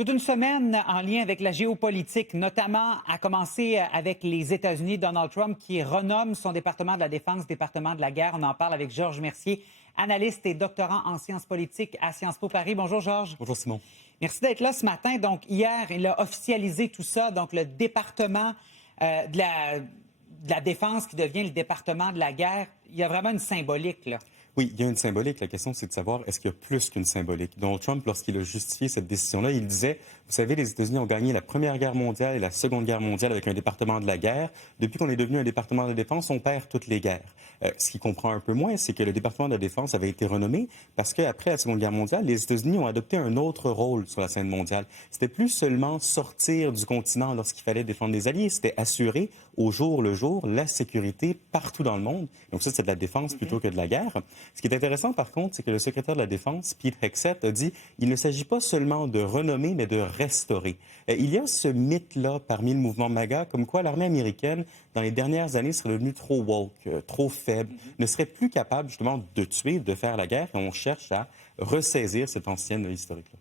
Toute une semaine en lien avec la géopolitique, notamment à commencer avec les États-Unis, Donald Trump qui renomme son département de la défense, département de la guerre. On en parle avec Georges Mercier, analyste et doctorant en sciences politiques à Sciences Po Paris. Bonjour Georges. Bonjour Simon. Merci d'être là ce matin. Donc hier, il a officialisé tout ça, donc le département de la défense qui devient le département de la guerre. Il y a vraiment une symbolique là. Oui, il y a une symbolique. La question, c'est de savoir, est-ce qu'il y a plus qu'une symbolique? Donald Trump, lorsqu'il a justifié cette décision-là, il disait, vous savez, les États-Unis ont gagné la Première Guerre mondiale et la Seconde Guerre mondiale avec un département de la guerre. Depuis qu'on est devenu un département de la défense, on perd toutes les guerres. Ce qui comprend un peu moins, c'est que le département de la défense avait été renommé parce qu'après la Seconde Guerre mondiale, les États-Unis ont adopté un autre rôle sur la scène mondiale. C'était plus seulement sortir du continent lorsqu'il fallait défendre les alliés, c'était assurer au jour le jour la sécurité partout dans le monde. Donc ça, c'est de la défense plutôt que de la guerre. Ce qui est intéressant, par contre, c'est que le secrétaire de la Défense, Pete Hegseth, a dit il ne s'agit pas seulement de renommer, mais de restaurer. Il y a ce mythe-là parmi le mouvement MAGA, comme quoi l'armée américaine, dans les dernières années, serait devenue trop woke, trop faible, ne serait plus capable, justement, de tuer, de faire la guerre, et on cherche à ressaisir cette ancienne historique-là.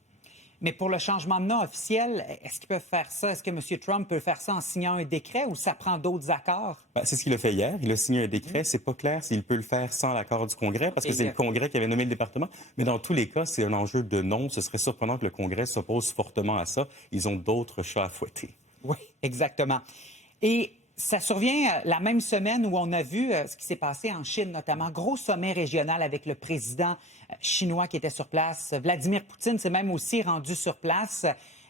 Mais pour le changement de nom officiel, est-ce qu'ils peuvent faire ça? Est-ce que M. Trump peut faire ça en signant un décret ou ça prend d'autres accords? C'est ce qu'il a fait hier. Il a signé un décret. C'est pas clair s'il peut le faire sans l'accord du Congrès, parce que c'est le Congrès qui avait nommé le département. Mais dans tous les cas, c'est un enjeu de nom. Ce serait surprenant que le Congrès s'oppose fortement à ça. Ils ont d'autres chats à fouetter. Oui, exactement. Et ça survient la même semaine où on a vu ce qui s'est passé en Chine, notamment gros sommet régional avec le président chinois qui était sur place. Vladimir Poutine s'est même aussi rendu sur place.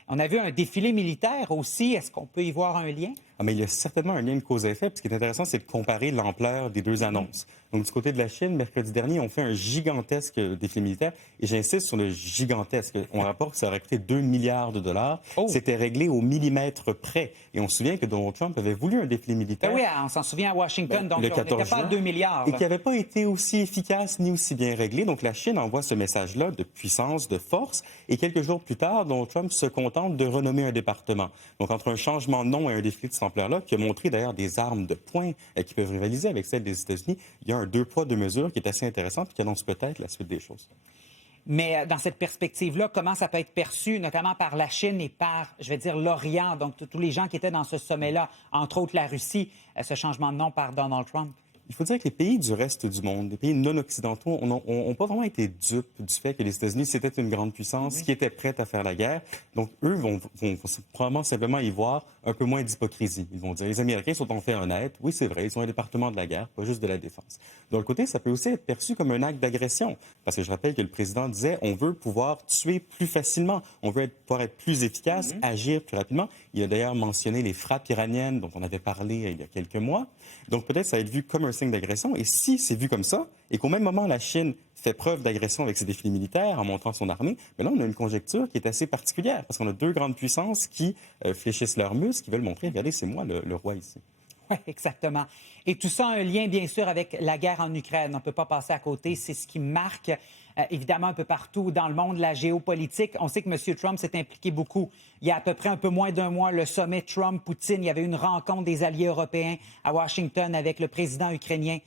On a vu un défilé militaire aussi. Est-ce qu'on peut y voir un lien? Mais il y a certainement un lien de cause à effet. Puis ce qui est intéressant, c'est de comparer l'ampleur des deux annonces. Donc, du côté de la Chine, mercredi dernier, on fait un gigantesque défilé militaire. Et j'insiste sur le gigantesque. On rapporte que ça aurait coûté 2 milliards de dollars. Oh. C'était réglé au millimètre près. Et on se souvient que Donald Trump avait voulu un défilé militaire. Oui, on s'en souvient à Washington. Donc, le 14 on n'était pas à 2 milliards. Et qui n'avait pas été aussi efficace ni aussi bien réglé. Donc, la Chine envoie ce message-là de puissance, de force. Et quelques jours plus tard, Donald Trump se contente de renommer un département. Donc, entre un changement de nom et un défilé de cette ampleur-là, qui a montré d'ailleurs des armes de poing qui peuvent rivaliser avec celles des États-Unis, il y a un deux poids, deux mesures qui est assez intéressant et qui annonce peut-être la suite des choses. Mais dans cette perspective-là, comment ça peut être perçu, notamment par la Chine et par, je vais dire, l'Orient, donc tous les gens qui étaient dans ce sommet-là, entre autres la Russie, ce changement de nom par Donald Trump? Il faut dire que les pays du reste du monde, les pays non occidentaux, n'ont pas vraiment été dupes du fait que les États-Unis, c'était une grande puissance qui était prête à faire la guerre. Donc, eux vont probablement simplement y voir un peu moins d'hypocrisie. Ils vont dire, les Américains sont en fait honnêtes. Oui, c'est vrai, ils ont un département de la guerre, pas juste de la défense. De l'autre côté, ça peut aussi être perçu comme un acte d'agression. Parce que je rappelle que le président disait, on veut pouvoir tuer plus facilement. On veut pouvoir être plus efficace, agir plus rapidement. Il a d'ailleurs mentionné les frappes iraniennes dont on avait parlé il y a quelques mois. Donc, peut-être ça va être vu comme un signe d'agression. Et si c'est vu comme ça, et qu'au même moment, la Chine fait preuve d'agression avec ses défilés militaires en montrant son armée, mais là, on a une conjecture qui est assez particulière, parce qu'on a deux grandes puissances qui fléchissent leurs muscles, qui veulent montrer, regardez, c'est moi le roi ici. Oui, exactement. Et tout ça a un lien, bien sûr, avec la guerre en Ukraine. On ne peut pas passer à côté. C'est ce qui marque, évidemment, un peu partout dans le monde, la géopolitique. On sait que M. Trump s'est impliqué beaucoup. Il y a à peu près un peu moins d'un mois, le sommet Trump-Poutine. Il y avait une rencontre des alliés européens à Washington avec le président ukrainien.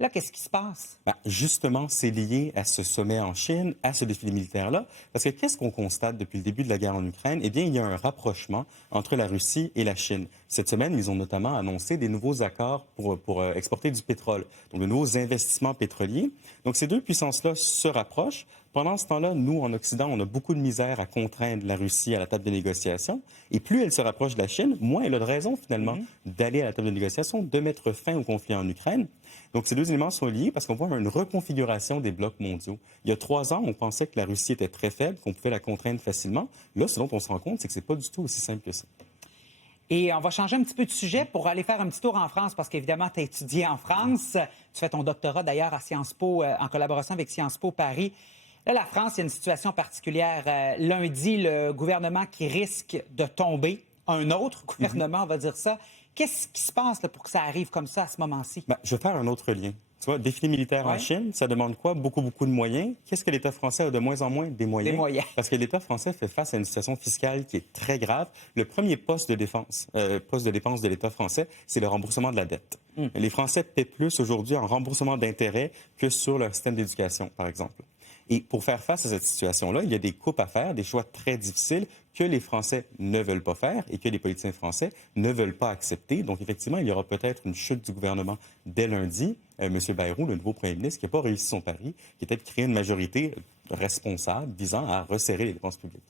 Là, qu'est-ce qui se passe? Justement, c'est lié à ce sommet en Chine, à ce défilé militaire-là. Parce que qu'est-ce qu'on constate depuis le début de la guerre en Ukraine? Eh bien, il y a un rapprochement entre la Russie et la Chine. Cette semaine, ils ont notamment annoncé des nouveaux accords pour exporter du pétrole, donc de nouveaux investissements pétroliers. Donc, ces deux puissances-là se rapprochent. Pendant ce temps-là, nous, en Occident, on a beaucoup de misère à contraindre la Russie à la table des négociations. Et plus elle se rapproche de la Chine, moins elle a de raison, finalement, d'aller à la table de négociation, de mettre fin au conflit en Ukraine. Donc, ces deux éléments sont liés parce qu'on voit une reconfiguration des blocs mondiaux. Il y a 3 ans, on pensait que la Russie était très faible, qu'on pouvait la contraindre facilement. Là, ce dont on se rend compte, c'est que ce n'est pas du tout aussi simple que ça. Et on va changer un petit peu de sujet pour aller faire un petit tour en France, parce qu'évidemment, tu as étudié en France. Tu fais ton doctorat, d'ailleurs, à Sciences Po, en collaboration avec Sciences Po Paris. Là, la France, il y a une situation particulière. Lundi, le gouvernement qui risque de tomber, un autre gouvernement, on va dire ça. Qu'est-ce qui se passe là, pour que ça arrive comme ça à ce moment-ci? Je vais faire un autre lien. Tu vois, défilé militaire en Chine, ça demande quoi? Beaucoup de moyens. Qu'est-ce que l'État français a de moins en moins? Des moyens. Des moyens. Parce que l'État français fait face à une situation fiscale qui est très grave. Le premier poste de dépense de l'État français, c'est le remboursement de la dette. Les Français paient plus aujourd'hui en remboursement d'intérêts que sur leur système d'éducation, par exemple. Et pour faire face à cette situation-là, il y a des coupes à faire, des choix très difficiles que les Français ne veulent pas faire et que les politiciens français ne veulent pas accepter. Donc, effectivement, il y aura peut-être une chute du gouvernement dès lundi. M. Bayrou, le nouveau premier ministre, qui n'a pas réussi son pari, qui est peut-être créer une majorité responsable visant à resserrer les dépenses publiques.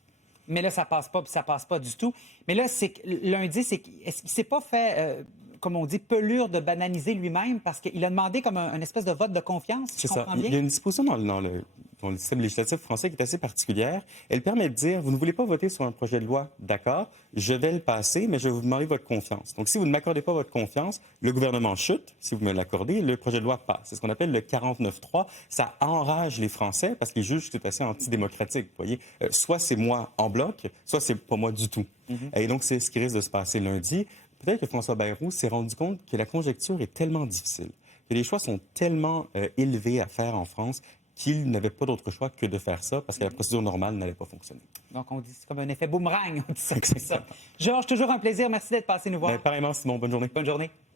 Mais là, ça passe pas, puis ça passe pas du tout. Mais là, lundi, est-ce qu'il s'est pas fait, comme on dit, pelure de bananiser lui-même parce qu'il a demandé comme un espèce de vote de confiance, si je comprends bien? Il y a une disposition dans le système législatif français qui est assez particulière. Elle permet de dire, vous ne voulez pas voter sur un projet de loi, d'accord, je vais le passer, mais je vais vous demander votre confiance. Donc, si vous ne m'accordez pas votre confiance, le gouvernement chute. Si vous me l'accordez, le projet de loi passe. C'est ce qu'on appelle le 49-3. Ça enrage les Français parce qu'ils jugent que c'est assez antidémocratique. Vous voyez, soit c'est moi en bloc, soit c'est pas moi du tout. Et donc, c'est ce qui risque de se passer lundi. Peut-être que François Bayrou s'est rendu compte que la conjecture est tellement difficile, que les choix sont tellement élevés à faire en France qu'il n'avait pas d'autre choix que de faire ça parce que la procédure normale n'allait pas fonctionner. Donc, on dit c'est comme un effet boomerang. On dit ça comme ça. Georges, toujours un plaisir. Merci d'être passé nous voir. Pareillement, Simon. Bonne journée. Bonne journée.